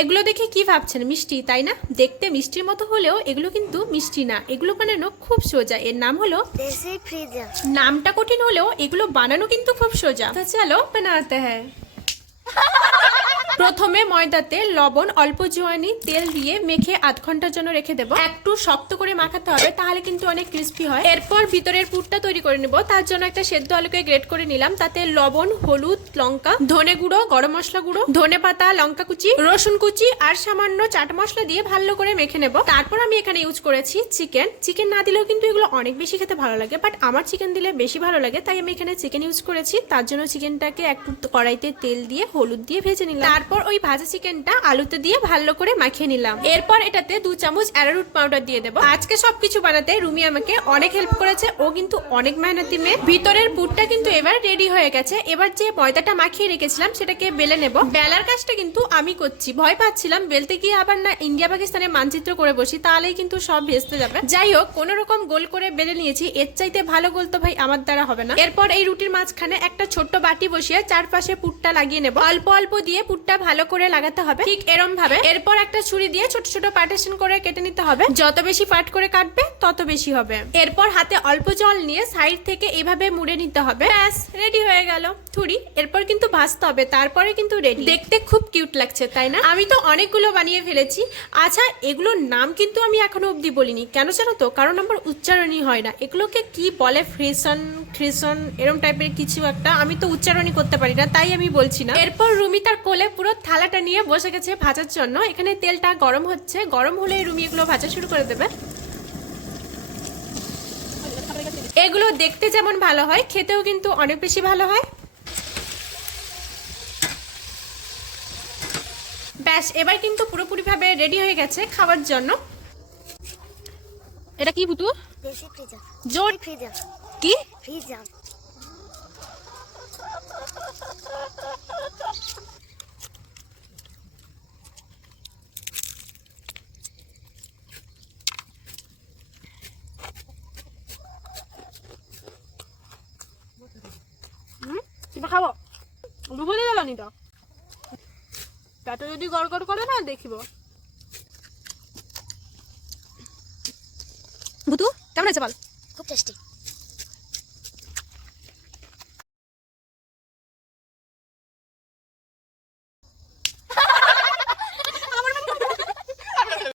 এগুলো দেখে কি ভাবছেন? মিষ্টি তাই না? দেখতে মিষ্টির মতো হলেও এগুলো কিন্তু মিষ্টি না। এগুলো বানানো খুব সোজা। এর নাম হলো নামটা কঠিন হলেও এগুলো বানানো কিন্তু খুব সোজা। তো চলো বানাতে হ্যাঁ। প্রথমে ময়দাতে লবণ, অল্প জোয়ানি, তেল দিয়ে মেখে আধ ঘণ্টার জন্য রেখে দেবো। একটু শক্ত করে মাখাতে হবে, তাহলে কিন্তু অনেক ক্রিস্পি হয়। এরপর ভিতরের পুরটা তৈরি করে নেব। তার জন্য একটা সেদ্ধ আলুকে গ্রেট করে নিলাম। তাতে লবণ, হলুদ, লঙ্কা, ধনে গুঁড়ো, গরম মশলা গুঁড়ো, ধনে পাতা, লঙ্কা কুচি, রসুন কুচি আর সামান্য চাট মশলা দিয়ে ভালো করে মেখে নেব। তারপর আমি এখানে ইউজ করেছি চিকেন চিকেন না দিলেও কিন্তু এগুলো অনেক বেশি খেতে ভালো লাগে বাট আমার চিকেন দিলে বেশি ভালো লাগে, তাই আমি এখানে চিকেন ইউজ করেছি। তার জন্য চিকেনটাকে একটু কড়াইতে তেল দিয়ে, হলুদ দিয়ে ভেজে নিলাম। তারপর ওই ভাজা চিকেনটা আলুতে দিয়ে ভালো করে মাখিয়ে নিলাম। এরপর এটাতে দু চামচ অ্যারারুট পাউডার দিয়ে দেবো। আজকে সবকিছু বানাতে রুমি আমাকে অনেক হেল্প করেছে, ও কিন্তু অনেক মেহনতি মেয়ে। ভিতরের পুরটা কিন্তু এবার রেডি হয়ে গেছে। এবার যে ময়দাটা মাখিয়ে রেখেছিলাম, সেটাকে বেলে নেব। বেলার কাজটা কিন্তু আমি করছি। ভয় পাচ্ছিলাম, বেলতে গিয়ে আবার না ইন্ডিয়া, পাকিস্তানের মানচিত্র করে বসি, তাহলেই কিন্তু সব ভেস্তে যাবে। যাই হোক, কোনো রকম গোল করে বেলে নিয়েছি। এর চাইতে ভালো গোল তো ভাই আমার দ্বারা হবে না। এরপর এই রুটির মাঝখানে একটা ছোট্ট বাটি বসিয়ে চারপাশে পুরটা লাগিয়ে নেব। অল্প অল্প দিয়ে পুরটা ভালো করে লাগাতে হবে। ঠিক এরম ভাবে এরপর একটা ছুরি দিয়ে ছোট ছোট পার্টিশন করে কেটে নিতে হবে। যত বেশি পাট করে কাটবে, তত বেশি হবে। এরপর হাতে অল্প জল নিয়ে সাইড থেকে এভাবে মুড়ে নিতে হবে। ব্যাস রেডি হয়ে গেল। থুড়ি এরপর কিন্তু ভাজতে হবে। তারপরে কিন্তু রেডি দেখতে খুব কিউট লাগছে, তাই না? আমি তো অনেকগুলো বানিয়ে ফেলেছি। আচ্ছা এগুলোর নাম কিন্তু আমি এখনও অবধি বলিনি। কেন জানো তো? কারণ আমার উচ্চারণই হয় না। এগুলোকে কি বলে? ফ্রেশন ফ্রেশন এরম টাইপের কিছু একটা। আমি তো উচ্চারণই করতে পারি না, তাই আমি বলছি না। এরপর রুমি তার কোলে পুরো থালাটা নিয়ে বসে গেছে ভাজার জন্য। এখানে তেলটা গরম হচ্ছে। গরম হলে রুমি এগুলো ভাজা শুরু করে দেবে। এগুলো দেখতে যেমন ভালো হয় খেতেও কিন্তু অনেক বেশি ভালো হয়। ব্যাস এবার কিন্তু পুরোপুরিভাবে রেডি হয়ে গেছে খাওয়ার জন্য। এটা কি ভুতু জোর কি? খাব? ডুবে দিয়ে গেল নিটা পেটে যদি গড়গড় করে না দেখিব। ভুতু কেমন আছে বল? খুব টেস্টি